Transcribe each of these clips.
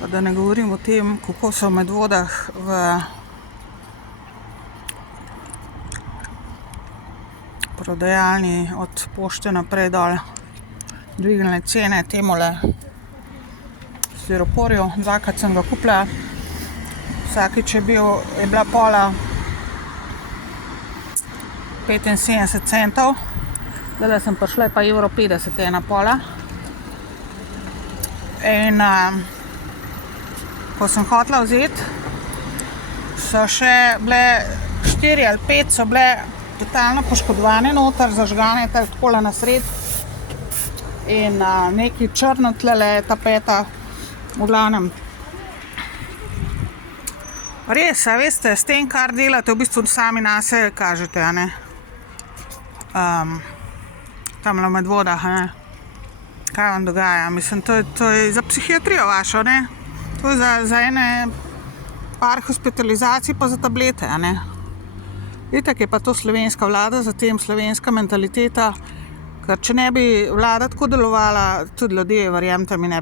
Pa da ne govorim o tem, kako so v Medvodah v prodajalni od pošte naprej dol dvignili cene temule stiroporju. Dvakrat sem ga kupila, vsakič je bila pola 75 centov, zdaj sem prišla, je pa €1,50 ena pola. In ko sem hotela vzeti, so še bile 4 ali 5 so bile totalno poškodovane noter, zažgane takole na sred in neki črno tlele tapeta, v glavnem. Res, a veste, s tem, kar delate, v bistvu sami nase kažete, a ne? Tamle v Medvodah, a ne? Kaj vam dogaja? Mislim, to je za psihiatrijo vašo, ne? To je za ene par hospitalizacij pa za tablete, a ne? Itak je pa to slovenska vlada, zatem slovenska mentaliteta, ker če ne bi vlada tako delovala, tudi ljudje, verjemite mi, ne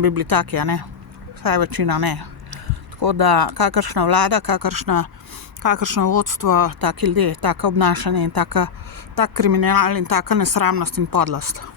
bi bili taki, a ne? Vsaj večina ne. Tako da kakršna vlada, kakršno vodstvo, taki ljudje, taka obnašanje in tak kriminal in taka nesramnost in podlost.